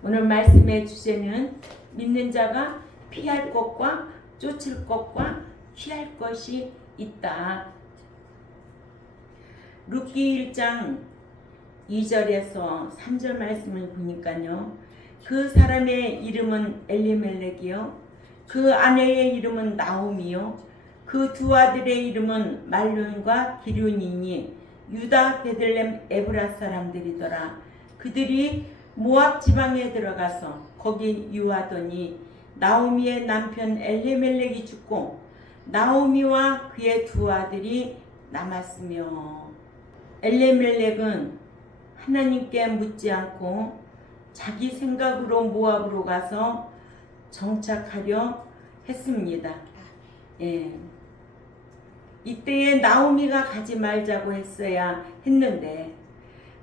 오늘 말씀의 주제는 믿는 자가 피할 것과 쫓을 것과 취할 것이 있다. 룻기 1장 2절에서 3절 말씀을 보니까요. 그 사람의 이름은 엘리멜렉이요. 그 아내의 이름은 나오미요. 그 두 아들의 이름은 말론과 기륜이니 유다 베들렘 에브라 사람들이더라. 그들이 모압 지방에 들어가서 거기 유하더니 나오미의 남편 엘리멜렉이 죽고 나오미와 그의 두 아들이 남았으며 엘리멜렉은 하나님께 묻지 않고 자기 생각으로 모압으로 가서 정착하려 했습니다. 예. 이때에 나오미가 가지 말자고 했어야 했는데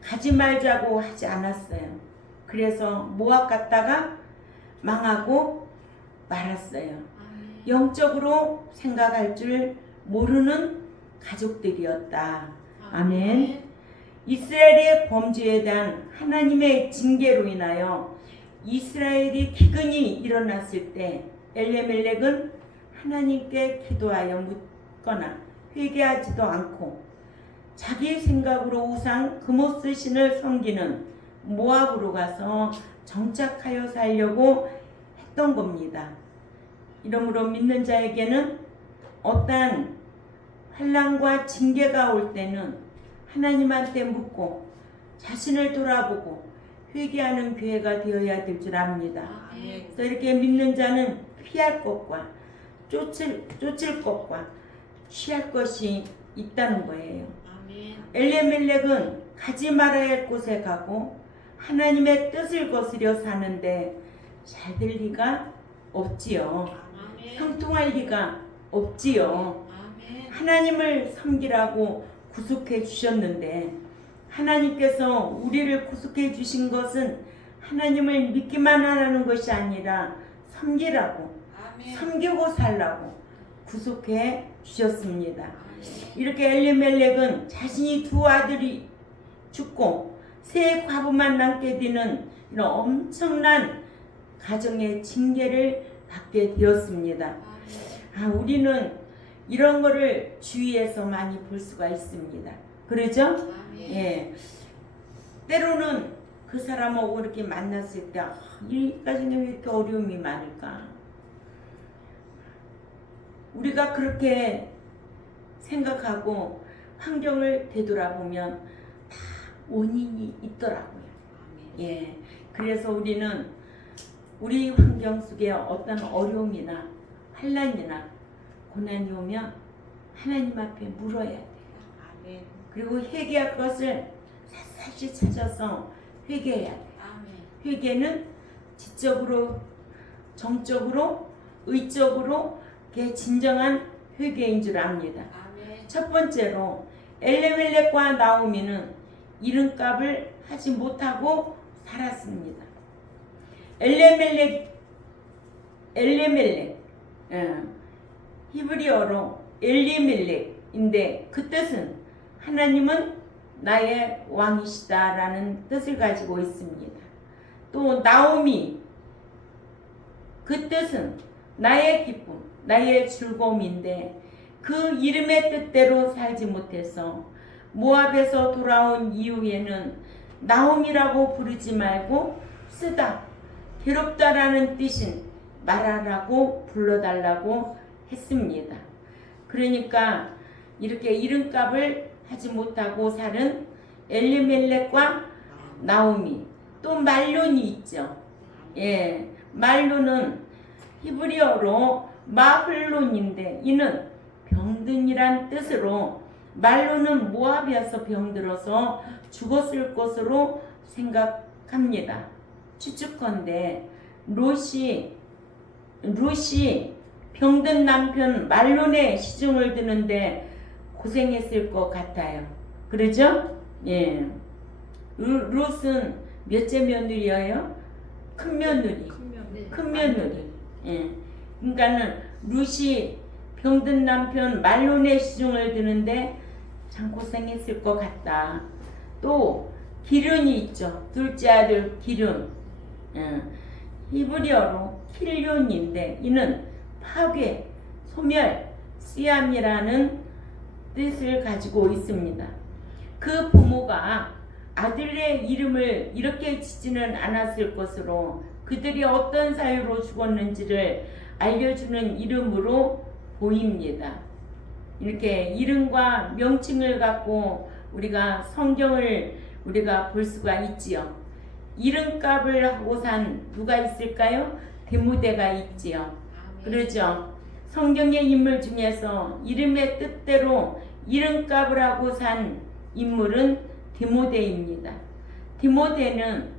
가지 말자고 하지 않았어요. 그래서 모압 갔다가 망하고 말았어요. 영적으로 생각할 줄 모르는 가족들이었다. 아멘. 이스라엘의 범죄에 대한 하나님의 징계로 인하여 이스라엘이 기근이 일어났을 때 엘리멜렉은 하나님께 기도하여 묻거나 회개하지도 않고 자기 생각으로 우상 그모스 신을 섬기는 모압으로 가서 정착하여 살려고 했던 겁니다. 이러므로 믿는 자에게는 어떠한 환난과 징계가 올 때는 하나님한테 묻고 자신을 돌아보고 회개하는 기회가 되어야 될 줄 압니다. 그래서 이렇게 믿는 자는 피할 것과 쫓을 것과 취할 것이 있다는 거예요. 엘리멜렉은 가지 말아야 할 곳에 가고 하나님의 뜻을 거스려 사는데 잘 될 리가 없지요. 형통할 리가 없지요. 하나님을 섬기라고 구속해 주셨는데 하나님께서 우리를 구속해 주신 것은 하나님을 믿기만 하라는 것이 아니라 섬기라고 섬기고 살라고 구속해 주셨습니다. 이렇게 엘리멜렉은 자신이 두 아들이 죽고 세 과부만 남게 되는 이런 엄청난 가정의 징계를 받게 되었습니다. 우리는 이런 거를 주위에서 많이 볼 수가 있습니다. 그러죠? 예. 때로는 그 사람하고 이렇게 만났을 때 이 가정에 왜 이렇게 어려움이 많을까? 우리가 그렇게 생각하고 환경을 되돌아보면 다 원인이 있더라고요. 예. 그래서 우리는 우리 환경 속에 어떤 어려움이나 환난이나 고난이 오면 하나님 앞에 물어야 돼요. 그리고 회개할 것을 샅샅이 찾아서 회개해야 돼요. 회개는 지적으로, 정적으로, 의적으로 진정한 회개인 줄 압니다. 첫 번째로 엘리멜렉과 나오미는 이름값을 하지 못하고 살았습니다. 엘리멜렉 히브리어로 엘리멜렉인데 그 뜻은 하나님은 나의 왕이시다라는 뜻을 가지고 있습니다. 또 나오미 그 뜻은 나의 기쁨, 나의 즐거움인데 그 이름의 뜻대로 살지 못해서 모압에서 돌아온 이후에는 나오미라고 부르지 말고 쓰다, 괴롭다라는 뜻인 말하라고 불러달라고 했습니다. 그러니까 이렇게 이름값을 하지 못하고 사는 엘리멜렉과 나오미, 또 말론이 있죠. 예, 말론은 히브리어로 마흘론인데 이는 병든이란 뜻으로 말론은 모압이어서 병들어서 죽었을 것으로 생각합니다. 추측컨대 롯이 병든 남편 말론의 시중을 드는데 고생했을 것 같아요. 그러죠? 예. 롯은 몇째 며느리예요? 큰 며느리. 큰 며느리. 예. 그러니까는 롯이 병든 남편 말론의 시중을 드는데 참 고생했을 것 같다. 또 기륜이 있죠. 둘째 아들 기륜. 히브리어로 킬륜인데 이는 파괴, 소멸, 씨암이라는 뜻을 가지고 있습니다. 그 부모가 아들의 이름을 이렇게 짓지는 않았을 것으로 그들이 어떤 사유로 죽었는지를 알려주는 이름으로 보입니다. 이렇게 이름과 명칭을 갖고 우리가 성경을 우리가 볼 수가 있지요. 이름값을 하고 산 누가 있을까요? 디모데가 있지요. 그러죠. 성경의 인물 중에서 이름의 뜻대로 이름값을 하고 산 인물은 디모데입니다. 디모데는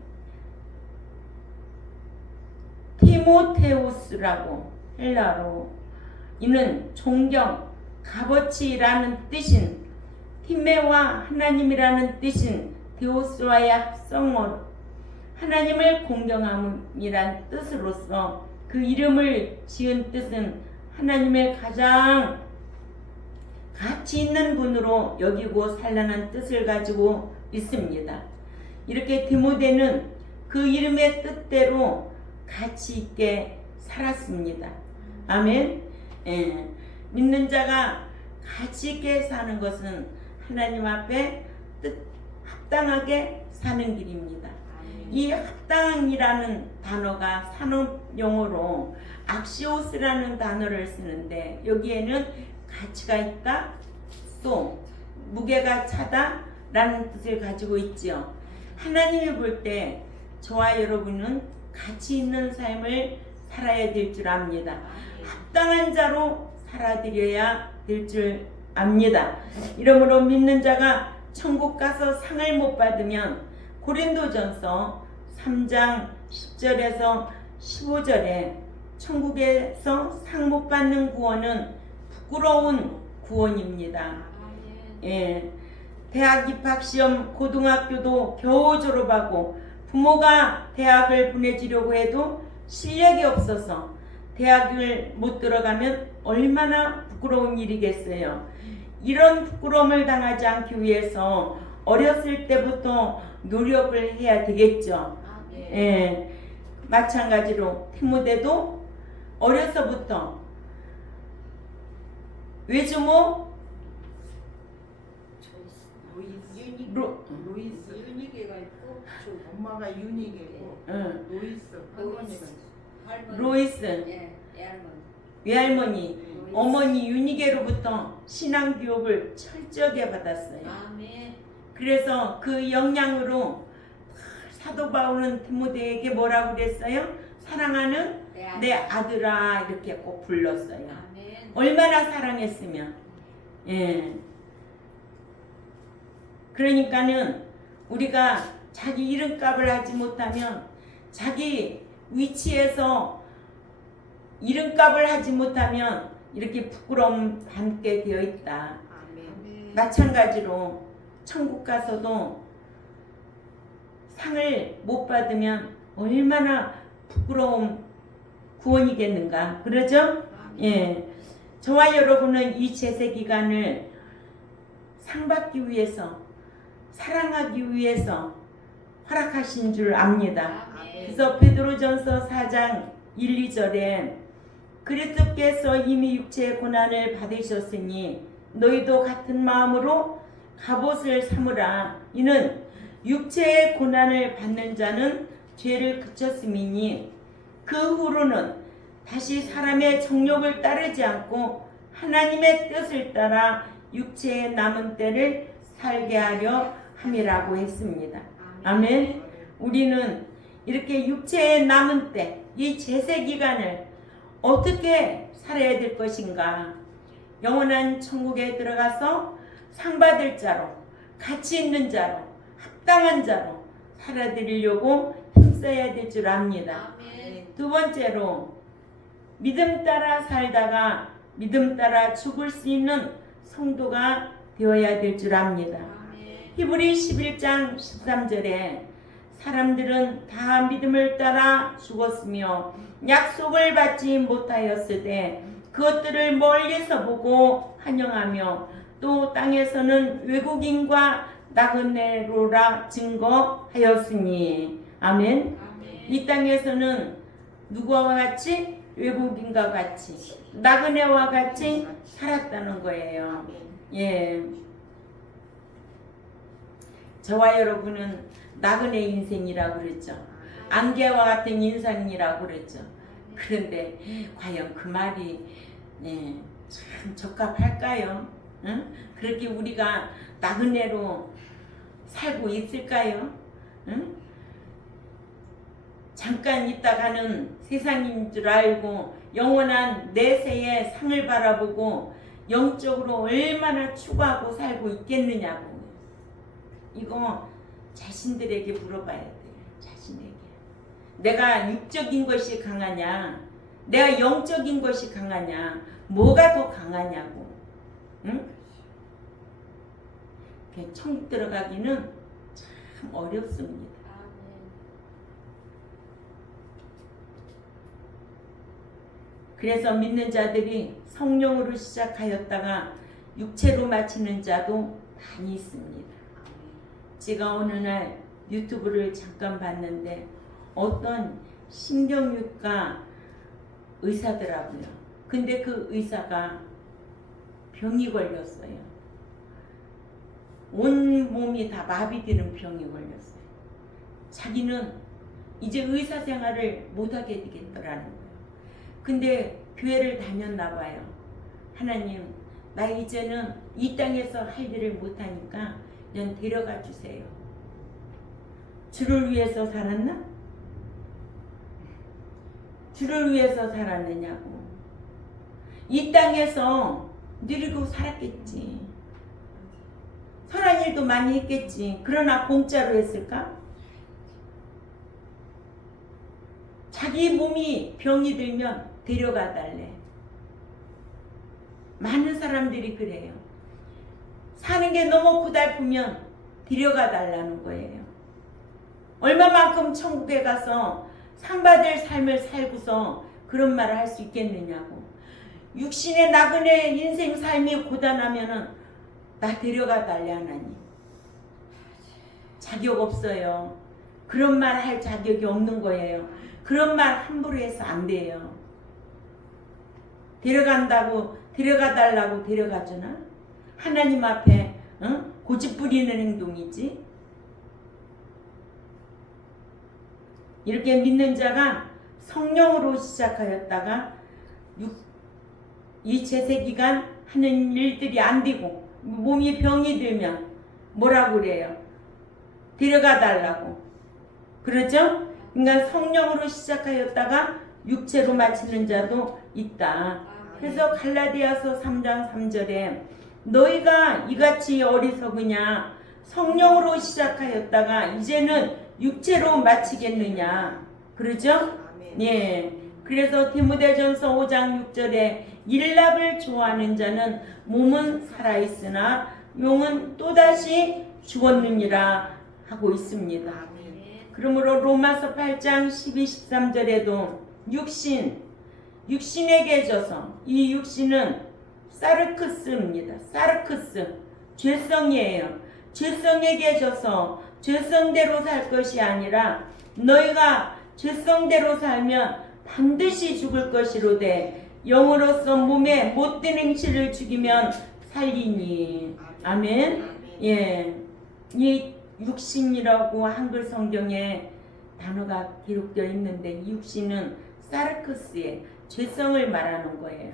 티모테우스라고 헬라로 이는 존경, 값어치라는 뜻인 티메와 하나님이라는 뜻인 디오스와의 합성어로 하나님을 공경함이란 뜻으로서 그 이름을 지은 뜻은 하나님의 가장 가치 있는 분으로 여기고 살라는 뜻을 가지고 있습니다. 이렇게 디모데는 그 이름의 뜻대로 가치 있게 살았습니다. 아멘. 믿는 자가 가치 있게 사는 것은 하나님 앞에 합당하게 사는 길입니다. 이 합당이라는 단어가 산업 용어로 악시오스라는 단어를 쓰는데 여기에는 가치가 있다, 또 무게가 차다라는 뜻을 가지고 있지요. 하나님이 볼 때 저와 여러분은 가치 있는 삶을 살아야 될 줄 압니다. 합당한 자로 살아드려야 될 줄 압니다. 이러므로 믿는 자가 천국 가서 상을 못 받으면 고린도전서 3장 10절에서 15절에 천국에서 상 못 받는 구원은 부끄러운 구원입니다. 대학 입학시험 고등학교도 겨우 졸업하고 부모가 대학을 보내주려고 해도 실력이 없어서 대학을 못 들어가면 얼마나 부끄러운 일이겠어요. 이런 부끄러움을 당하지 않기 위해서 어렸을 때부터 노력을 해야 되겠죠. 마찬가지로 디모데도 어려서부터 외주모 로이스 윤희계가 있고 엄마가 윤희계고 로이스 할머니가 로이스 외할머니 어머니 윤희계로부터 신앙 교육을 철저하게 받았어요. 그래서 그 영향으로 사도 바울은 디모데에게 뭐라고 그랬어요? 사랑하는 내 아들아 이렇게 꼭 불렀어요. 얼마나 사랑했으면. 그러니까는 우리가 자기 이름값을 하지 못하면 자기 위치에서 이름값을 하지 못하면 이렇게 부끄러움 받게 되어 있다. 마찬가지로 천국 가서도 상을 못 받으면 얼마나 부끄러운 구원이겠는가. 그러죠? 저와 여러분은 이 제세 기간을 상 받기 위해서 사랑하기 위해서 허락하신 줄 압니다. 그래서 베드로전서 4장 1, 2절에 그리스도께서 이미 육체의 고난을 받으셨으니 너희도 같은 마음으로 갑옷을 삼으라. 이는 육체의 고난을 받는 자는 죄를 그쳤음이니 그 후로는 다시 사람의 정욕을 따르지 않고 하나님의 뜻을 따라 육체의 남은 때를 살게 하려 함이라고 했습니다. 아멘. 우리는 이렇게 육체의 남은 때, 이 제세 기간을 어떻게 살아야 될 것인가? 영원한 천국에 들어가서 상 받을 자로, 가치 있는 자로, 합당한 자로 살아드리려고 힘써야 될 줄 압니다. 두 번째로 믿음 따라 살다가 믿음 따라 죽을 수 있는 성도가 되어야 될 줄 압니다. 히브리 11장 13절에 사람들은 다 믿음을 따라 죽었으며 약속을 받지 못하였으되 그것들을 멀리서 보고 환영하며 또 땅에서는 외국인과 나그네로라 증거하였으니. 아멘. 이 땅에서는 누구와 같이? 외국인과 같이 나그네와 같이 살았다는 거예요. 예. 저와 여러분은 나그네 인생이라고 그랬죠. 안개와 같은 인생이라고 그랬죠. 그런데 과연 그 말이 참 적합할까요? 응? 그렇게 우리가 나그네로 살고 있을까요? 응? 잠깐 있다가는 세상인 줄 알고 영원한 내세의 상을 바라보고 영적으로 얼마나 추구하고 살고 있겠느냐고. 이거 자신들에게 물어봐야 돼요. 자신에게. 내가 육적인 것이 강하냐, 내가 영적인 것이 강하냐, 뭐가 더 강하냐고. 응? 천국 들어가기는 참 어렵습니다. 그래서 믿는 자들이 성령으로 시작하였다가 육체로 마치는 자도 많이 있습니다. 제가 어느 날 유튜브를 잠깐 봤는데 어떤 신경외과 의사더라고요. 근데 그 의사가 병이 걸렸어요. 온 몸이 다 마비되는 병이 걸렸어요. 자기는 이제 의사 생활을 못하게 되겠더라는 거예요. 근데 교회를 다녔나 봐요. 하나님, 나 이제는 이 땅에서 할 일을 못하니까 그냥 데려가 주세요. 주를 위해서 살았나? 주를 위해서 살았느냐고. 이 땅에서 누리고 살았겠지. 선한 일도 많이 했겠지. 그러나 공짜로 했을까? 자기 몸이 병이 들면 데려가 달래. 많은 사람들이 그래요. 사는 게 너무 고달프면 데려가 달라는 거예요. 얼마만큼 천국에 가서 상 받을 삶을 살고서 그런 말을 할 수 있겠느냐고. 육신의 나그네 인생 삶이 고단하면은 나 데려가 달래 하나님. 자격 없어요. 그런 말 할 자격이 없는 거예요. 그런 말 함부로 해서 안 돼요. 데려간다고 데려가 달라고 데려가 주나? 하나님 앞에 고집 부리는 행동이지. 이렇게 믿는 자가 성령으로 시작하였다가 이 제세기간 하는 일들이 안 되고 몸이 병이 들면 뭐라고 그래요? 데려가 달라고. 그렇죠? 그러니까 성령으로 시작하였다가 육체로 마치는 자도 있다. 그래서 갈라디아서 3장 3절에 너희가 이같이 어리석으냐, 성령으로 시작하였다가 이제는 육체로 마치겠느냐. 그러죠? 예. 그래서 디모데전서 5장 6절에 일락을 좋아하는 자는 몸은 살아있으나 용은 또다시 죽었느니라 하고 있습니다. 그러므로 로마서 8장 12, 13절에도 육신에게 져서, 이 육신은 사르크스입니다. 사르크스, 죄성이에요. 죄성에게 져서 죄성대로 살 것이 아니라 너희가 죄성대로 살면 반드시 죽을 것이로되 영으로서 몸에 못된 행실을 죽이면 살리니. 아멘. 예, 이 육신이라고 한글 성경에 단어가 기록되어 있는데 이 육신은 사르크스의 죄성을 말하는 거예요.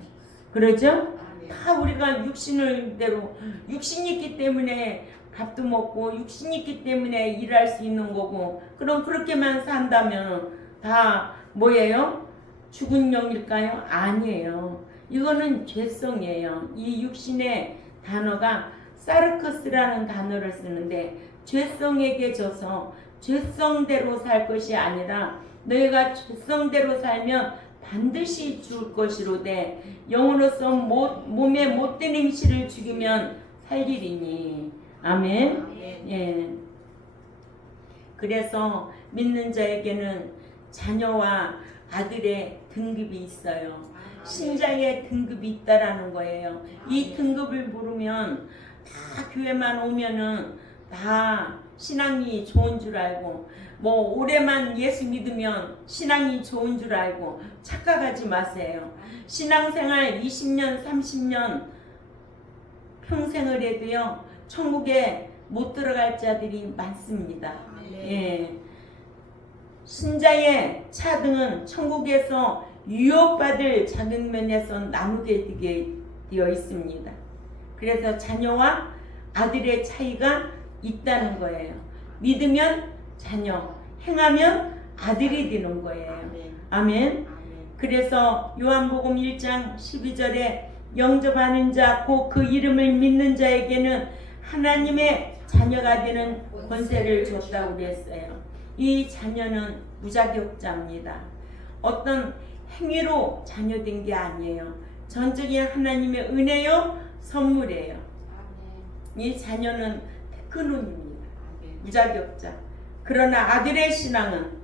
그러죠? 다 우리가 육신을 대로 육신이 있기 때문에 밥도 먹고 육신이 있기 때문에 일할 수 있는 거고, 그럼 그렇게만 산다면 다 뭐예요? 죽은 영일까요? 아니에요. 이거는 죄성이에요. 이 육신의 단어가 사르크스라는 단어를 쓰는데 죄성에게 져서 죄성대로 살 것이 아니라 너희가 죄성대로 살면 반드시 죽을 것이로되 영으로서 몸의 못된 행실을 죽이면 살리리니. 아멘. 예. 그래서 믿는 자에게는 자녀와 아들의 등급이 있어요. 신자의 등급이 있다라는 거예요. 이 등급을 모르면 다 교회만 오면은 다 신앙이 좋은 줄 알고 뭐 올해만 예수 믿으면 신앙이 좋은 줄 알고 착각하지 마세요. 신앙생활 20년, 30년 평생을 해도요, 천국에 못 들어갈 자들이 많습니다. 예. 신자의 차등은 천국에서 유업받을 작은 면에서 나누게 되어 있습니다. 그래서 자녀와 아들의 차이가 있다는 거예요. 믿으면 자녀, 행하면 아들이 되는 거예요. 아멘. 그래서 요한복음 1장 12절에 영접하는 자, 곧 그 이름을 믿는 자에게는 하나님의 자녀가 되는 권세를 줬다고 그랬어요. 이 자녀는 무자격자입니다. 어떤 행위로 자녀된 게 아니에요. 전적인 하나님의 은혜요, 선물이에요. 이 자녀는 테크논입니다. 무자격자. 그러나 아들의 신앙은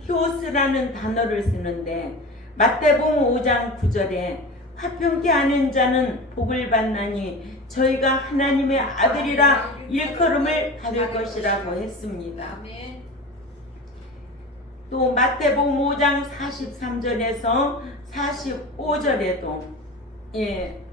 히오스라는 단어를 쓰는데 마태복음 5장 9절에 화평케 하는 자는 복을 받나니 저희가 하나님의 아들이라 일컬음을 받을 것이라고 했습니다. 또 마태복음 5장 43절에서 45절에도 네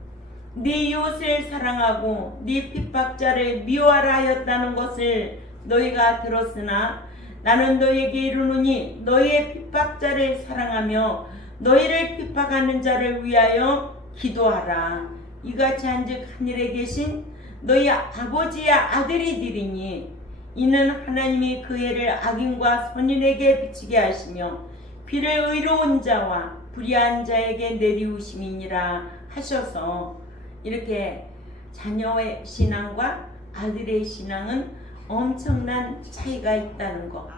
이웃을 사랑하고 네 핍박자를 미워하라 하였다는 것을 너희가 들었으나 나는 너희에게 이르노니 너희의 핍박자를 사랑하며 너희를 핍박하는 자를 위하여 기도하라. 이같이 한즉 하늘에 계신 너희 아버지의 아들이 되리니 이는 하나님이 그 해를 악인과 선인에게 비치게 하시며 비를 의로운 자와 불의한 자에게 내리우심이니라 하셔서, 이렇게 자녀의 신앙과 아들의 신앙은 엄청난 차이가 있다는 거.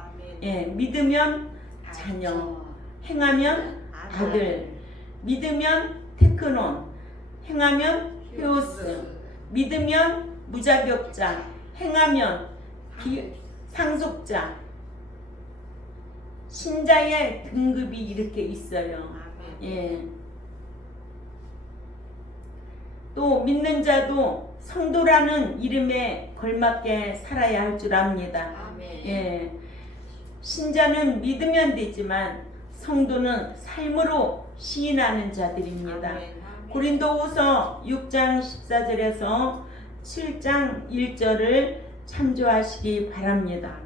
예, 믿으면 자녀, 행하면 아들, 믿으면 테크논, 행하면 히오스, 믿으면 무자격자, 행하면 상속자. 신자의 등급이 이렇게 있어요. 예. 또 믿는 자도 성도라는 이름에 걸맞게 살아야 할 줄 압니다. 예. 신자는 믿으면 되지만 성도는 삶으로 시인하는 자들입니다. 고린도후서 6장 14절에서 7장 1절을 참조하시기 바랍니다.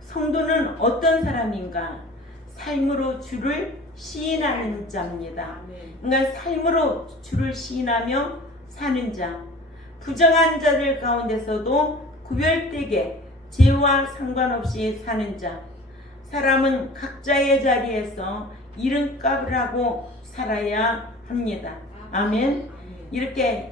성도는 어떤 사람인가? 삶으로 주를 시인하는 자입니다. 그러니까 삶으로 주를 시인하며 사는 자, 부정한 자들 가운데서도 구별되게 죄와 상관없이 사는 자. 사람은 각자의 자리에서 이름값을 하고 살아야 합니다. 아멘. 이렇게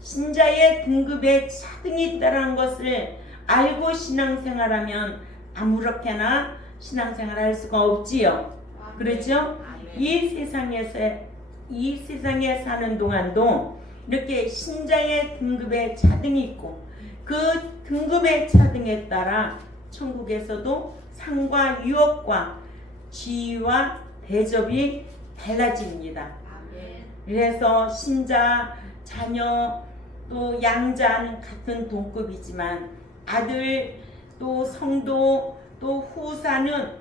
신자의 등급에 차등이 있다는 것을 알고 신앙생활하면 아무렇게나 신앙생활할 수가 없지요. 그렇죠? 이 세상에 사는 동안도 이렇게 신자의 등급에 차등이 있고, 그 등급의 차등에 따라 천국에서도 상과 유업과 지위와 대접이 달라집니다. 그래서 신자, 자녀, 또 양자는 같은 동급이지만 아들, 또 성도, 또 후사는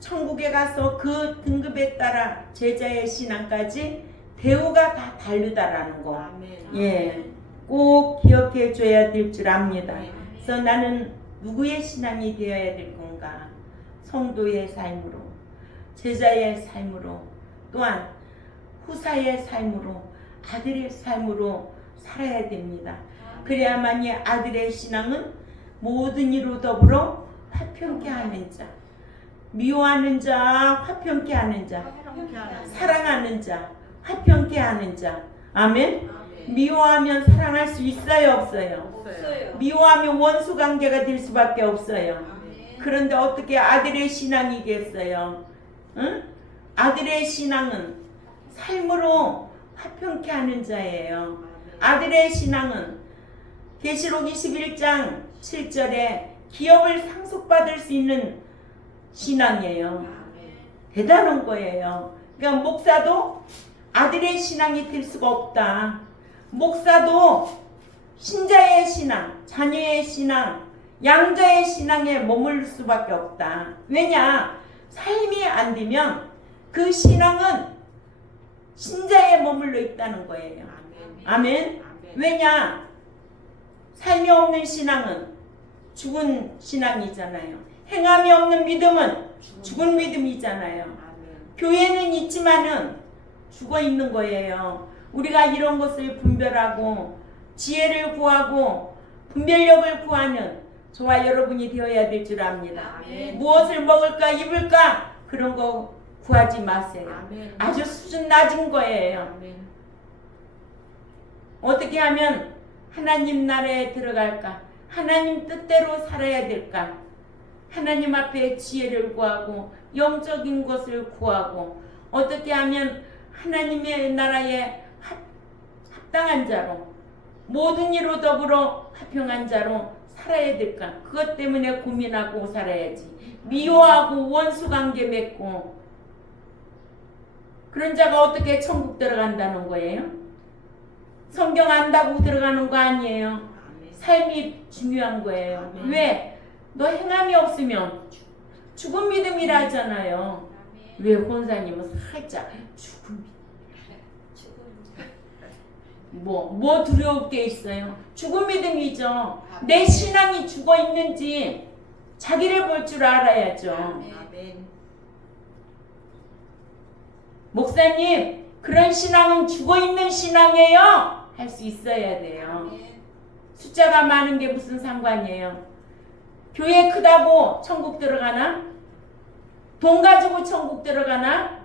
천국에 가서 그 등급에 따라 제자의 신앙까지 대우가 다 다르다라는 거. 예, 꼭 기억해 줘야 될 줄 압니다. 그래서 나는 누구의 신앙이 되어야 될 건가? 성도의 삶으로, 제자의 삶으로, 또한 후사의 삶으로, 아들의 삶으로 살아야 됩니다. 그래야만이 아들의 신앙은 모든 이로 더불어 화평케 하는 자, 미워하는 자, 화평케 하는 자, 사랑하는 자, 화평케 하는 자. 아멘. 미워하면 사랑할 수 있어요, 없어요? 미워하면 원수 관계가 될 수밖에 없어요. 그런데 어떻게 아들의 신앙이겠어요? 응? 아들의 신앙은 삶으로 화평케 하는 자예요. 아들의 신앙은 계시록 21장 7절에 기업을 상속받을 수 있는 신앙이에요. 대단한 거예요. 그러니까 목사도 아들의 신앙이 될 수가 없다. 목사도 신자의 신앙, 자녀의 신앙, 양자의 신앙에 머물 수밖에 없다. 왜냐? 삶이 안 되면 그 신앙은 신자에 머물러 있다는 거예요. 아멘. 왜냐? 삶이 없는 신앙은 죽은 신앙이잖아요. 행함이 없는 믿음은 죽은 믿음이잖아요. 교회는 있지만은 죽어 있는 거예요. 우리가 이런 것을 분별하고 지혜를 구하고 분별력을 구하는 저와 여러분이 되어야 될 줄 압니다. 무엇을 먹을까 입을까 그런 거 구하지 마세요. 아주 수준 낮은 거예요. 어떻게 하면 하나님 나라에 들어갈까? 하나님 뜻대로 살아야 될까? 하나님 앞에 지혜를 구하고 영적인 것을 구하고 어떻게 하면 하나님의 나라에 합당한 자로 모든 이로 더불어 화평한 자로 살아야 될까? 그것 때문에 고민하고 살아야지. 미워하고 원수관계 맺고 그런 자가 어떻게 천국 들어간다는 거예요? 성경 안다고 들어가는 거 아니에요. 삶이 중요한 거예요. 왜? 너 행함이 없으면 죽은 믿음이라 하잖아요. 왜 권사님은 살짝 죽은 믿음? 뭐 두려울 게 있어요? 죽은 믿음이죠. 내 신앙이 죽어 있는지 자기를 볼 줄 알아야죠. 목사님, 그런 신앙은 죽어 있는 신앙이에요. 할 수 있어야 돼요. 숫자가 많은 게 무슨 상관이에요? 교회 크다고 천국 들어가나? 돈 가지고 천국 들어가나?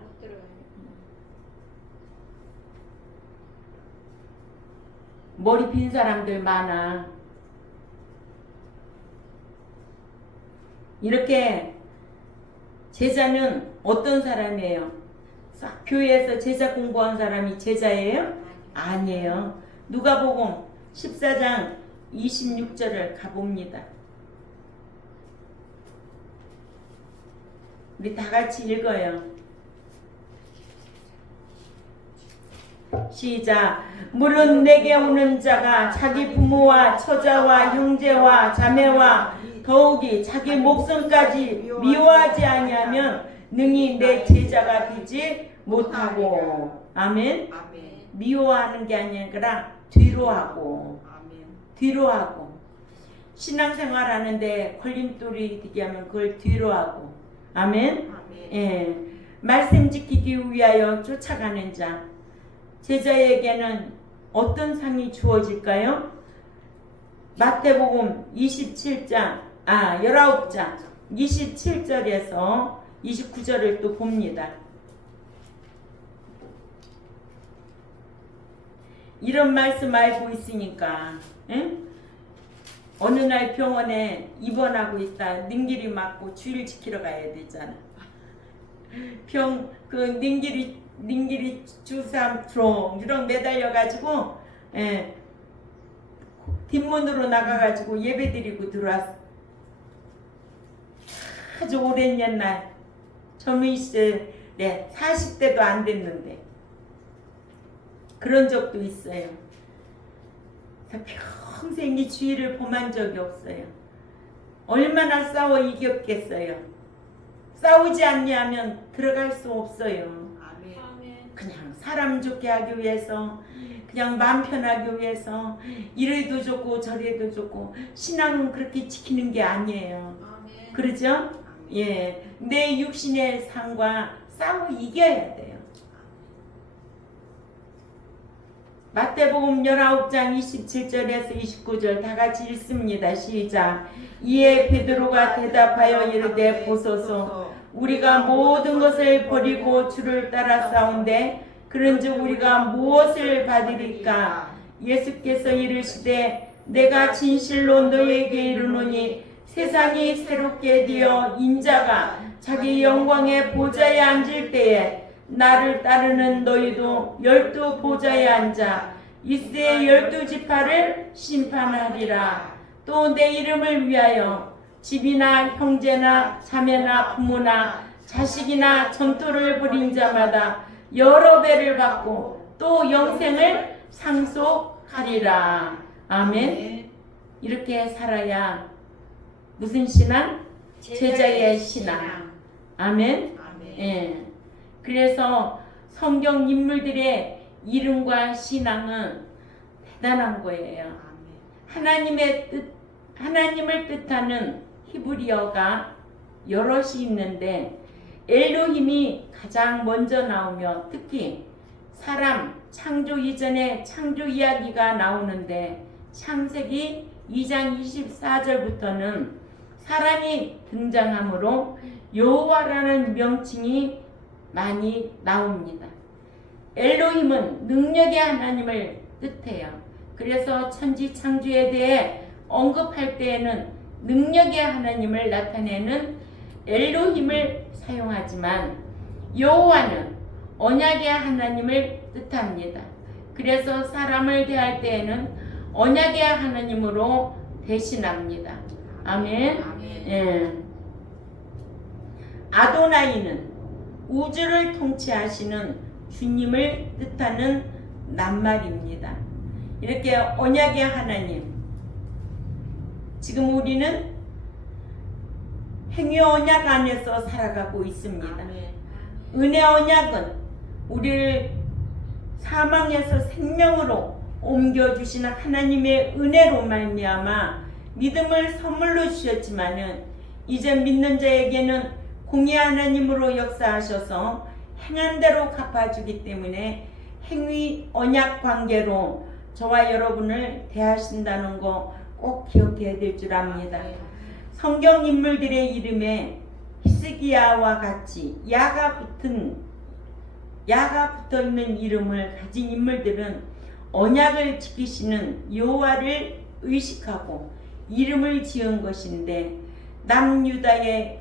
머리 빈 사람들 많아. 이렇게 제자는 어떤 사람이에요? 교회에서 제자 공부한 사람이 제자예요? 아니에요. 누가복음 14장 26절을 가봅니다. 우리 다 같이 읽어요. 시작. 물은 내게 오는 자가 자기 부모와 처자와 형제와 자매와 더욱이 자기 목숨까지 미워하지 아니하면 능히 내 제자가 되지 못하고. 아멘. 미워하는 게 아니라 뒤로하고. 뒤로하고. 신앙생활 하는데 걸림돌이 되게 하면 그걸 뒤로하고. 아멘. 예. 말씀 지키기 위하여 쫓아가는 자. 제자에게는 어떤 상이 주어질까요? 마태복음 19장 27절에서 29절을 또 봅니다. 이런 말씀 알고 있으니까 어느 날 병원에 입원하고 있다. 능길이 맞고 주일 지키러 가야 되잖아. 능길이 주삼트로 이런 매달려가지고 뒷문으로 나가가지고 예배드리고 들어왔어. 아주 오랜 옛날 젊은 시절에 40대도 안 됐는데 그런 적도 있어요. 평생 이 주의를 범한 적이 없어요. 얼마나 싸워 이겼겠어요. 싸우지 않냐면 들어갈 수 없어요. 그냥 사람 좋게 하기 위해서, 그냥 마음 편하기 위해서 이래도 좋고 저래도 좋고 신앙은 그렇게 지키는 게 아니에요. 그러죠? 예, 내 육신의 삶과 싸워 이겨야 돼요. 마태복음 19장 27절에서 29절 다 같이 읽습니다. 시작. 이에 베드로가 대답하여 이르되 보소서 우리가 모든 것을 버리고 주를 따라 싸운데 그런즉 우리가 무엇을 받으리까? 예수께서 이르시되 내가 진실로 너희에게 이르노니 세상이 새롭게 되어 인자가 자기 영광의 보좌에 앉을 때에 나를 따르는 너희도 12 보좌에 앉아 이스라엘 12지파를 심판하리라. 또 내 이름을 위하여 집이나 형제나 자매나 부모나 자식이나 전토를 벌인 자마다 여러 배를 받고 또 영생을 상속하리라. 아멘. 이렇게 살아야 무슨 신앙? 제자의 신앙. 아멘. 아멘. 예. 그래서 성경 인물들의 이름과 신앙은 대단한 거예요. 아멘. 하나님을 뜻하는 히브리어가 여럿이 있는데 엘로힘이 가장 먼저 나오며 특히 사람 창조 이전에 창조 이야기가 나오는데 창세기 2장 24절부터는 사람이 등장하므로 여호와라는 명칭이 많이 나옵니다. 엘로힘은 능력의 하나님을 뜻해요. 그래서 천지 창조에 대해 언급할 때에는 능력의 하나님을 나타내는 엘로힘을 사용하지만 여호와는 언약의 하나님을 뜻합니다. 그래서 사람을 대할 때에는 언약의 하나님으로 대신합니다. 아멘. 아멘. 예. 아도나이는 우주를 통치하시는 주님을 뜻하는 낱말입니다. 이렇게 언약의 하나님. 지금 우리는 행위 언약 안에서 살아가고 있습니다. 아멘. 은혜 언약은 우리를 사망에서 생명으로 옮겨주시는 하나님의 은혜로 말미암아 믿음을 선물로 주셨지만은 이제 믿는 자에게는 공의 하나님으로 역사하셔서 행한 대로 갚아주기 때문에 행위 언약 관계로 저와 여러분을 대하신다는 거 꼭 기억해야 될 줄 압니다. 성경 인물들의 이름에 히스기야와 같이 야가 붙어 있는 이름을 가진 인물들은 언약을 지키시는 여호와를 의식하고 이름을 지은 것인데 남유다의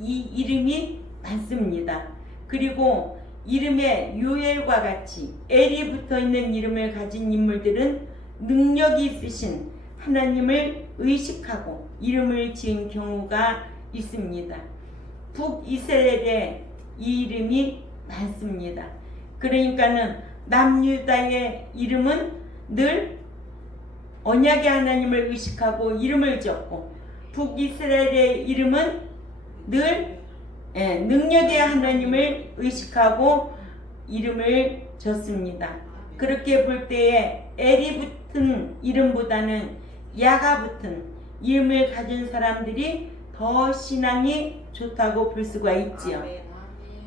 이 이름이 많습니다. 그리고 이름에 요엘과 같이 엘이 붙어 있는 이름을 가진 인물들은 능력이 있으신 하나님을 의식하고 이름을 지은 경우가 있습니다. 북이스라엘의 이 이름이 많습니다. 그러니까는 남유다의 이름은 늘 언약의 하나님을 의식하고 이름을 지었고 북이스라엘의 이름은 늘 능력의 하나님을 의식하고 이름을 졌습니다. 그렇게 볼 때에 엘이 붙은 이름보다는 야가 붙은 이름을 가진 사람들이 더 신앙이 좋다고 볼 수가 있지요.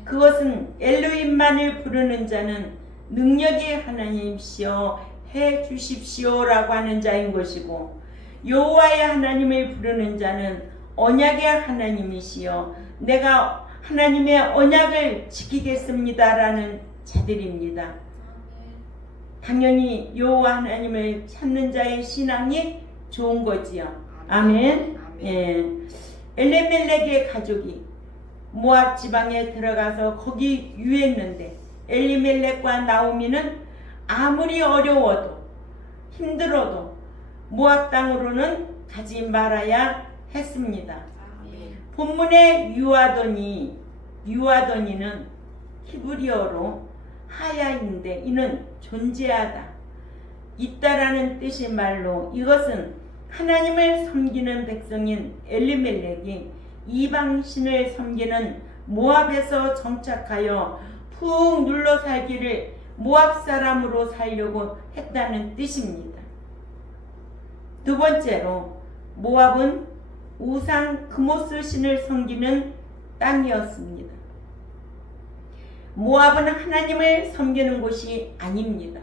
그것은 엘로힘만을 부르는 자는 능력의 하나님이시여 해 주십시오라고 하는 자인 것이고 여호와의 하나님을 부르는 자는 언약의 하나님이시여 내가 하나님의 언약을 지키겠습니다라는 자들입니다. 당연히 여호와 하나님을 찾는 자의 신앙이 좋은 거지요. 아멘. 예. 엘리멜렉의 가족이 모압 지방에 들어가서 거기 유했는데 엘리멜렉과 나오미는 아무리 어려워도 힘들어도 모압 땅으로는 가지 말아야 했습니다. 본문의 유아도니는 히브리어로 하야인데 이는 존재하다, 있다라는 뜻의 말로 이것은 하나님을 섬기는 백성인 엘리멜렉이 이방신을 섬기는 모압에서 정착하여 푹 눌러 살기를 모압 사람으로 살려고 했다는 뜻입니다. 두 번째로 모압은 우상 그모스 신을 섬기는 땅이었습니다. 모압은 하나님을 섬기는 곳이 아닙니다.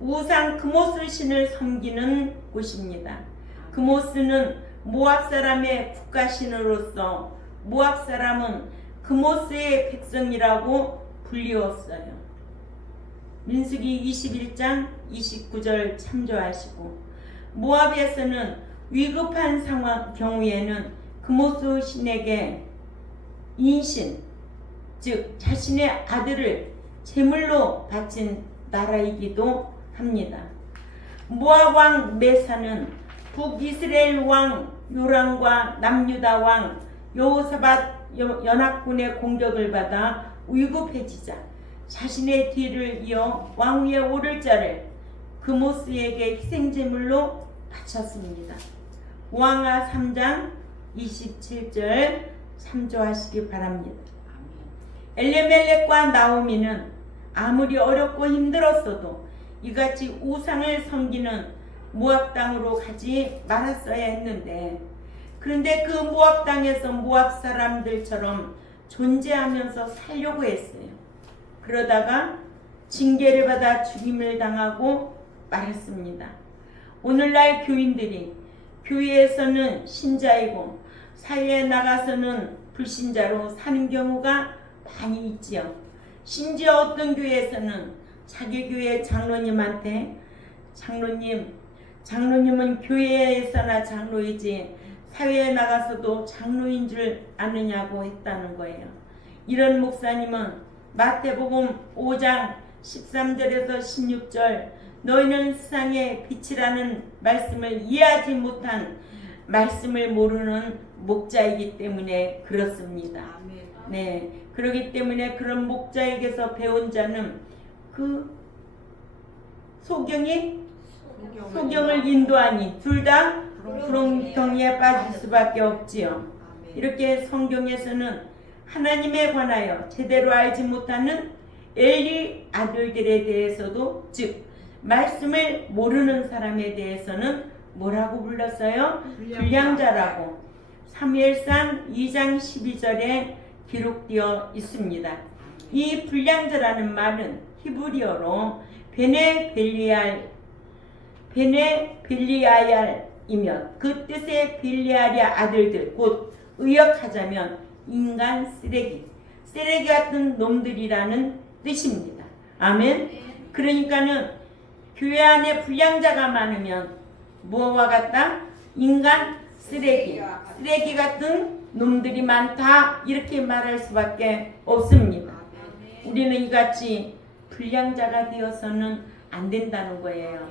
우상 그모스 신을 섬기는 곳입니다. 그모스는 모압 사람의 국가신으로서 모압 사람은 그모스의 백성이라고 불리웠어요. 민수기 21장 29절 참조하시고 모압에서는 위급한 상황 경우에는 그모스 신에게 인신 즉 자신의 아들을 제물로 바친 나라이기도 합니다. 모압 왕 메사는 북이스라엘 왕 요람과 남유다 왕 여호사밧 연합군의 공격을 받아 위급해지자 자신의 뒤를 이어 왕위에 오를 자를 그모스에게 희생제물로 바쳤습니다. 왕하 3장 27절 참조하시기 바랍니다. 엘레멜렉과 나오미는 아무리 어렵고 힘들었어도 이같이 우상을 섬기는 모압 땅으로 가지 말았어야 했는데, 그런데 그 모압 땅에서 모압 사람들처럼 존재하면서 살려고 했어요. 그러다가 징계를 받아 죽임을 당하고 말았습니다. 오늘날 교인들이 교회에서는 신자이고 사회에 나가서는 불신자로 사는 경우가 많이 있지요. 심지어 어떤 교회에서는 자기 교회 장로님한테 장로님은 교회에서나 장로이지 사회에 나가서도 장로인 줄 아느냐고 했다는 거예요. 이런 목사님은 마태복음 5장 13절에서 16절 너희는 세상의 빛이라는 말씀을 이해하지 못한 말씀을 모르는 목자이기 때문에 그렇습니다. 네, 그렇기 때문에 그런 목자에게서 배운 자는 그 소경을 인도하니 둘 다 불공평에 빠질 수밖에 없지요. 이렇게 성경에서는 하나님에 관하여 제대로 알지 못하는 엘리 아들들에 대해서도, 즉 말씀을 모르는 사람에 대해서는 뭐라고 불렀어요? 불량자라고 사무엘상 2장 12절에 기록되어 있습니다. 이 불량자라는 말은 히브리어로 베네벨리알이며 그 뜻의 벨리알의 아들들, 곧 의역하자면 인간 쓰레기 같은 놈들이라는 뜻입니다. 아멘. 그러니까는 교회 안에 불량자가 많으면 무엇과 같다? 인간 쓰레기 같은 놈들이 많다, 이렇게 말할 수밖에 없습니다. 우리는 이같이 불량자가 되어서는 안 된다는 거예요.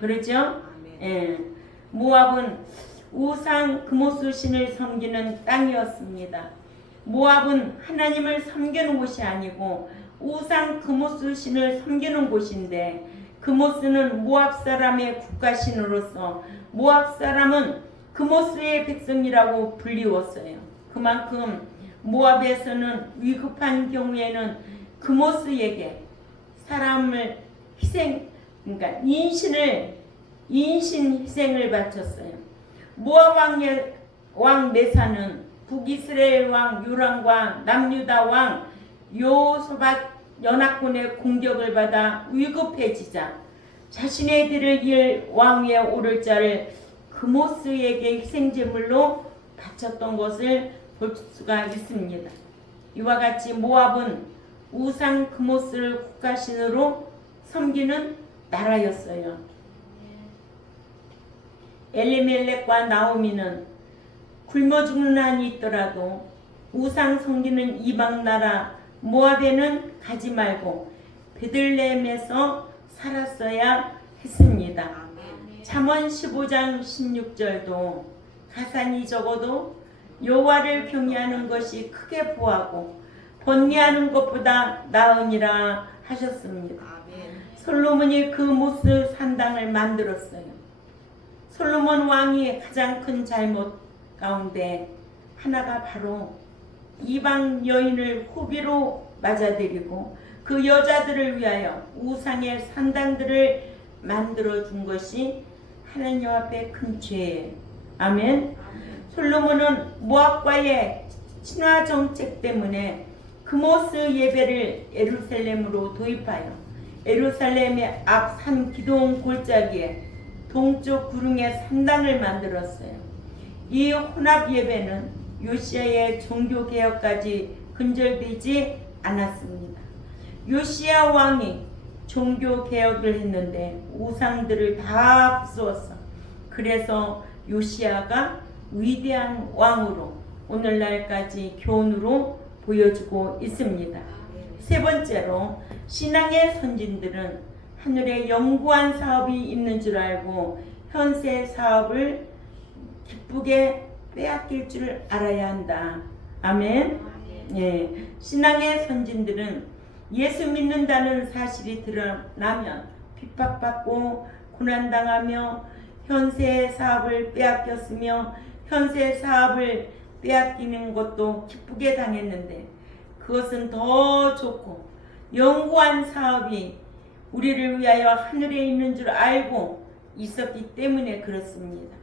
그렇죠? 예. 모압은 우상 그모스 신을 섬기는 땅이었습니다. 모압은 하나님을 섬기는 곳이 아니고 우상 그모스 신을 섬기는 곳인데, 그모스는 모압 사람의 국가신으로서 모압 사람은 그모스의 백성이라고 불리웠어요. 그만큼 모압에서는 위급한 경우에는 그모스에게 사람을 그러니까 인신 희생을 바쳤어요. 모압 왕 메사는 북이스라엘 왕 요람과 남유다 왕 여호사밧 연합군의 공격을 받아 위급해지자 자신의 들을 이을 왕위에 오를 자를 그모스에게 희생제물로 바쳤던 것을 볼 수가 있습니다. 이와 같이 모압은 우상 그모스를 국가신으로 섬기는 나라였어요. 엘리멜렉과 나오미는 굶어 죽는 한이 있더라도 우상 섬기는 이방 나라 모압에는 가지 말고 베들레헴에서 살았어야 했습니다. 잠언 15장 16절도 가산이 적어도 여호와를 경외하는 것이 크게 부하고 번뇌하는 것보다 나으니라 하셨습니다. 솔로몬이 그 모스 산당을 만들었어요. 솔로몬 왕이 가장 큰 잘못 가운데 하나가 바로 이방 여인을 호비로 맞아들이고 그 여자들을 위하여 우상의 산당들을 만들어 준 것이 하나님 앞에 큰 죄예요. 아멘. 솔로몬은 모압과의 친화 정책 때문에 그모스 예배를 예루살렘으로 도입하여 예루살렘의 앞 산 기드온 골짜기에 동쪽 구릉에 산당을 만들었어요. 이 혼합 예배는 요시야의 종교 개혁까지 근절되지 않았습니다. 요시야 왕이 종교 개혁을 했는데 우상들을 다 부수었어. 그래서 요시야가 위대한 왕으로 오늘날까지 교훈으로 보여주고 있습니다. 세 번째로, 신앙의 선진들은 하늘에 영구한 사업이 있는 줄 알고 현세 사업을 기쁘게 빼앗길 줄 알아야 한다. 아멘. 예, 신앙의 선진들은 예수 믿는다는 사실이 드러나면 핍박받고 고난당하며 현세 사업을 빼앗겼으며 현세 사업을 빼앗기는 것도 기쁘게 당했는데 그것은 더 좋고 영구한 사업이 우리를 위하여 하늘에 있는 줄 알고 있었기 때문에 그렇습니다.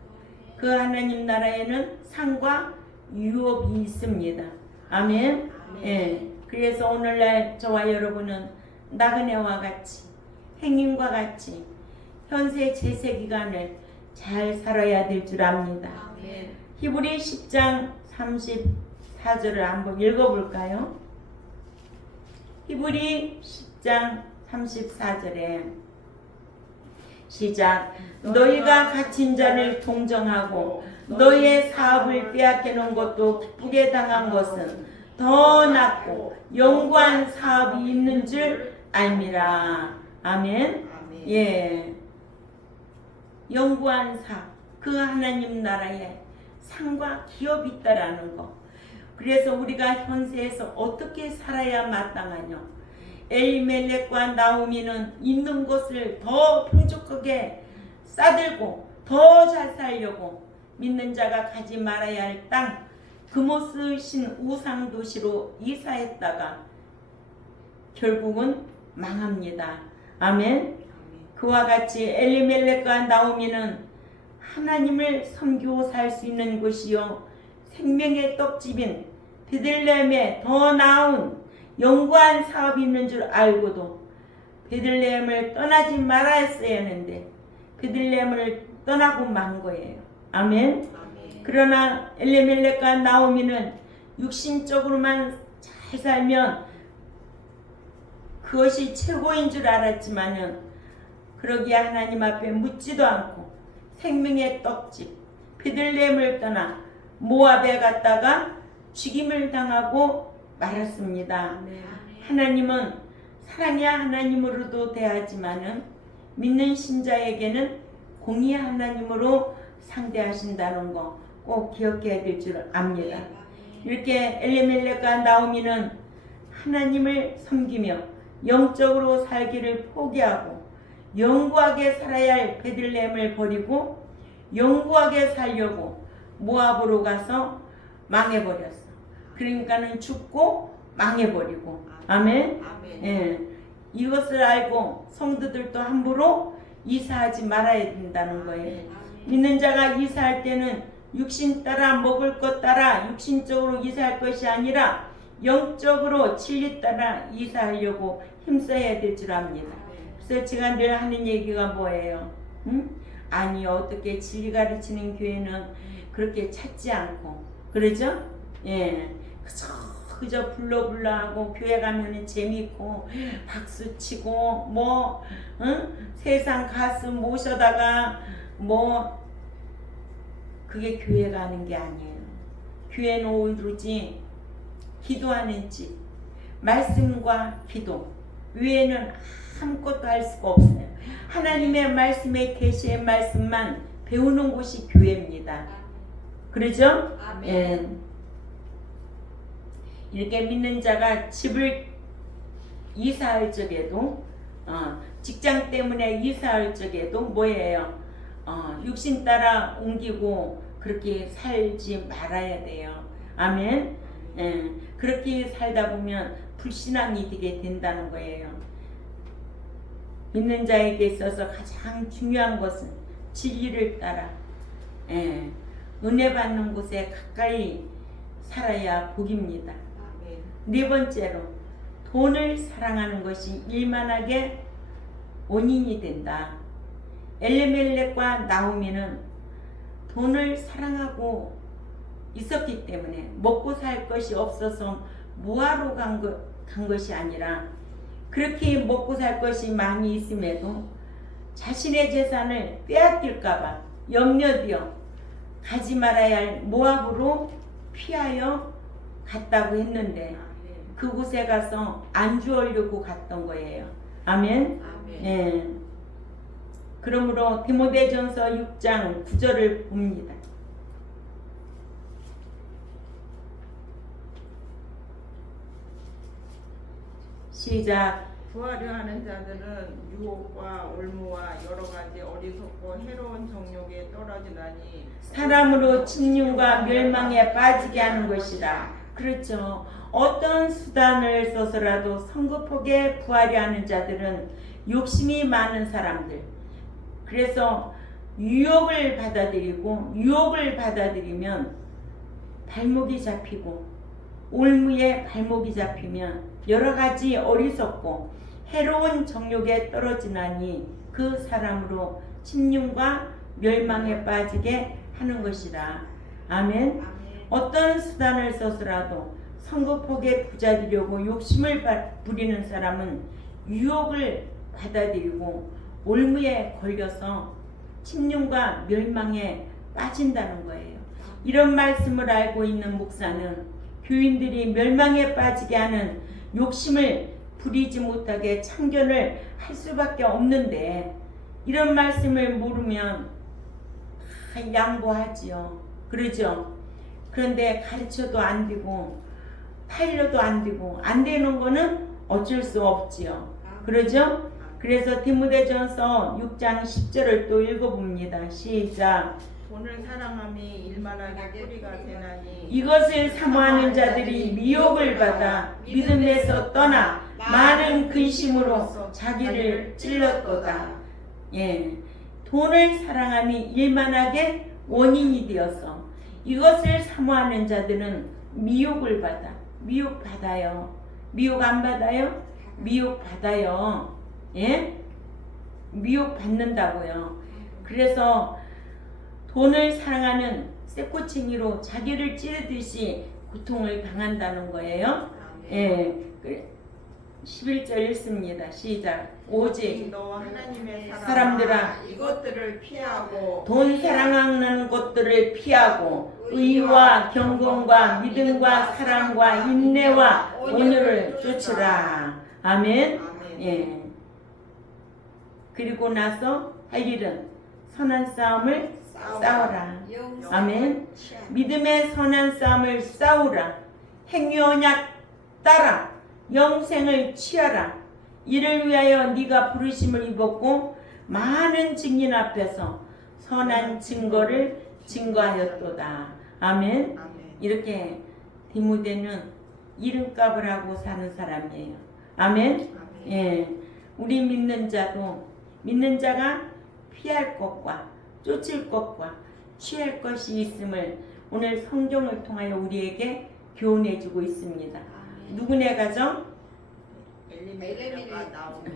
그 하나님 나라에는 상과 유업이 있습니다. 아멘. 예. 그래서 오늘날 저와 여러분은 나그네와 같이 행님과 같이 현세 제세 기간을 잘 살아야 될 줄 압니다. 히브리 10장 34절을 한번 읽어볼까요? 히브리 10장 34절에 시작. 너희가 갇힌 자를 동정하고 너희의 사업을 빼앗겨 놓은 것도 기쁘게 당한 것은 더 낫고 영구한 사업이 있는 줄 알미라. 아멘. 예. 영구한 사업, 그 하나님 나라에 상과 기업이 있다라는 거. 그래서 우리가 현세에서 어떻게 살아야 마땅하냐. 엘리멜렉과 나오미는 있는 것을 더 풍족하게 싸들고 더 잘 살려고 믿는 자가 가지 말아야 할 땅, 그모스신 우상 도시로 이사했다가 결국은 망합니다. 아멘. 그와 같이 엘리멜렉과 나오미는 하나님을 섬기고 살 수 있는 곳이요 생명의 떡집인 베들레헴에 더 나은 영구한 사업이 있는 줄 알고도 베들레헴을 떠나지 말아야 했어야 하는데 베들레헴을 떠나고 만 거예요. 아멘. 그러나 엘리멜렉과 나오미는 육신적으로만 잘 살면 그것이 최고인 줄 알았지만은 그러기에 하나님 앞에 묻지도 않고 생명의 떡집 베들레헴을 떠나 모압에 갔다가 죽임을 당하고 말았습니다. 하나님은 사랑의 하나님으로도 대하지만은 믿는 신자에게는 공의 하나님으로 상대하신다는 거 꼭 기억해야 될 줄 압니다. 이렇게 엘리멜렉과 나오미는 하나님을 섬기며 영적으로 살기를 포기하고 영구하게 살아야 할 베들레헴을 버리고 영구하게 살려고 모압으로 가서 망해버렸어. 그러니까는 죽고 망해버리고. 아멘. 예. 이것을 알고 성도들도 함부로 이사하지 말아야 된다는 거예요. 믿는 자가 이사할 때는 육신 따라 먹을 것 따라 육신적으로 이사할 것이 아니라 영적으로 진리 따라 이사하려고 힘써야 될 줄 압니다. 그래서 제가 늘 하는 얘기가 뭐예요? 아니 어떻게 진리 가르치는 교회는 그렇게 찾지 않고 그러죠? 예, 그저 불러 하고 교회 가면은 재미있고 박수 치고 뭐 세상 가슴 모셔다가 뭐 그게 교회 가는 게 아니에요. 교회는 오로지 기도하는 집, 말씀과 기도 외에는 아무것도 할 수가 없어요. 하나님의 말씀의 계시의 말씀만 배우는 곳이 교회입니다. 그러죠? 예. 이렇게 믿는 자가 집을 이사할 적에도 직장 때문에 이사할 적에도 뭐예요? 육신 따라 옮기고 그렇게 살지 말아야 돼요. 아멘. 예. 그렇게 살다 보면 불신앙이 되게 된다는 거예요. 믿는 자에게 있어서 가장 중요한 것은 진리를 따라 은혜 받는 곳에 가까이 살아야 복입니다. 네 번째로 돈을 사랑하는 것이 일만하게 원인이 된다. 엘리멜렉과 나오미는 돈을 사랑하고 있었기 때문에 먹고 살 것이 없어서 무하로 간 것이 아니라 그렇게 먹고 살 것이 많이 있음에도 자신의 재산을 빼앗길까봐 염려되어 가지 말아야 할 모압으로 피하여 갔다고 했는데 그곳에 가서 안주하려고 갔던 거예요. 아멘. 예. 그러므로 디모데전서 6장 9절을 봅니다. 시작. 부하려 하는 자들은 유혹과 올무와 여러 가지 어리석고 해로운 정욕에 떨어지나니 사람으로 침륜과 멸망에 빠지게 하는 것이다. 그렇죠. 어떤 수단을 써서라도 성급하게 부하려 하는 자들은 욕심이 많은 사람들. 그래서 유혹을 받아들이면 발목이 잡히고 올무에 발목이 잡히면 여러 가지 어리석고 해로운 정욕에 떨어지나니 그 사람으로 침륜과 멸망에 빠지게 하는 것이다. 아멘. 어떤 수단을 써서라도 성급하게 부자되려고 욕심을 부리는 사람은 유혹을 받아들이고 올무에 걸려서 침륜과 멸망에 빠진다는 거예요. 이런 말씀을 알고 있는 목사는 교인들이 멸망에 빠지게 하는 욕심을 부리지 못하게 참견을 할 수밖에 없는데, 이런 말씀을 모르면 다 양보하지요. 그러죠. 그런데 가르쳐도 안 되고 타일러도 안 되고 안 되는 거는 어쩔 수 없지요. 그러죠? 그래서 디모데전서 6장 10절을 또 읽어봅니다. 시작. 돈을 사랑함이 일만하게 뿌리가 되나니 이것을 사모하는 자들이 미혹을 받아 믿음에서 떠나 많은 근심으로 자기를 찔렀도다. 예, 돈을 사랑함이 일만하게 원인이 되어서 이것을 사모하는 자들은 미혹을 받아. 미혹 받아요. 미혹 안 받아요? 미혹 받아요. 예? 미혹 받는다고요. 그래서 돈을 사랑하는 쇠꼬챙이로 자기를 찌르듯이 고통을 당한다는 거예요. 예. 11절 읽습니다. 시작. 오직 너와 하나님의 사람들아 이것들을 피하고 돈 사랑하는 것들을 피하고 의와 경건과 믿음과 사랑과 인내와 온유를 쫓으라. 아멘. 예. 그리고 나서 할 일은 선한 싸움을 싸우라. 아멘. 믿음의 선한 싸움을 싸우라. 행위 언약 따라 영생을 취하라. 이를 위하여 네가 부르심을 입었고 많은 증인 앞에서 선한 증거를 증거하였도다. 아멘. 이렇게 디모데는 이름값을 하고 사는 사람이에요. 아멘. 예. 우리 믿는 자가 피할 것과 쫓을 것과 취할 것이 있음을 오늘 성경을 통하여 우리에게 교훈해 주고 있습니다. 누구네 가정? 엘리멜렉과 나오미.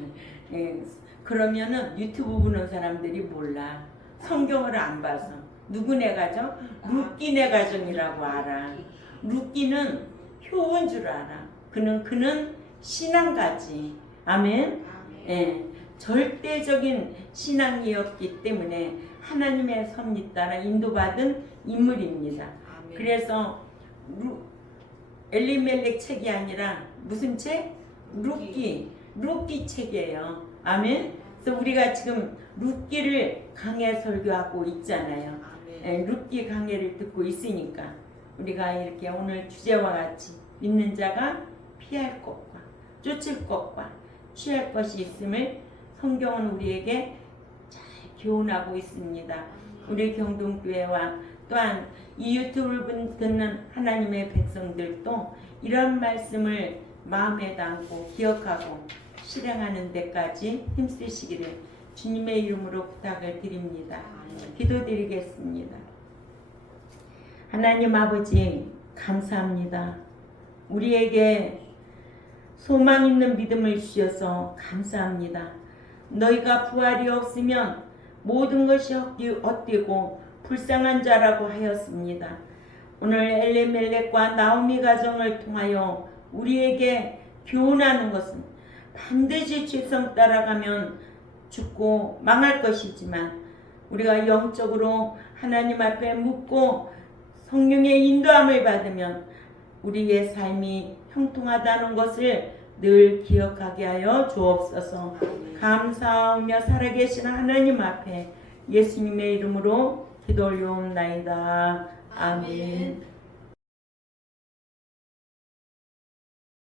예, 그러면은 유튜브 보는 사람들이 몰라. 성경을 안 봐서. 누구네 가정? 룻기네 가정이라고 알아. 룻기는 효온 줄 알아. 그는 신앙가지. 아멘. 예, 절대적인 신앙이었기 때문에 하나님의 섭리 따라 인도받은 인물입니다. 그래서 엘리멜렉 책이 아니라 무슨 책? 룻기 책이에요. 아멘. 그래서 우리가 지금 룻기를 강해 설교하고 있잖아요. 예, 룻기 강해를 듣고 있으니까 우리가 이렇게 오늘 주제와 같이 믿는 자가 피할 것과 쫓을 것과 취할 것이 있음을 성경은 우리에게 잘 교훈하고 있습니다. 우리 경동교회와 또한 이 유튜브를 듣는 하나님의 백성들도 이런 말씀을 마음에 담고 기억하고 실행하는 데까지 힘쓰시기를 주님의 이름으로 부탁을 드립니다. 기도드리겠습니다. 하나님 아버지 감사합니다. 우리에게 소망 있는 믿음을 주셔서 감사합니다. 너희가 부활이 없으면 모든 것이 헛되고 불쌍한 자라고 하였습니다. 오늘 엘리멜렉과 나오미 가정을 통하여 우리에게 교훈하는 것은 반드시 죄성 따라가면 죽고 망할 것이지만 우리가 영적으로 하나님 앞에 묻고 성령의 인도함을 받으면 우리의 삶이 형통하다는 것을 늘 기억하게 하여 주옵소서. 감사하며 살아계신 하나님 앞에 예수님의 이름으로 기도 올려옵나이다. 아멘.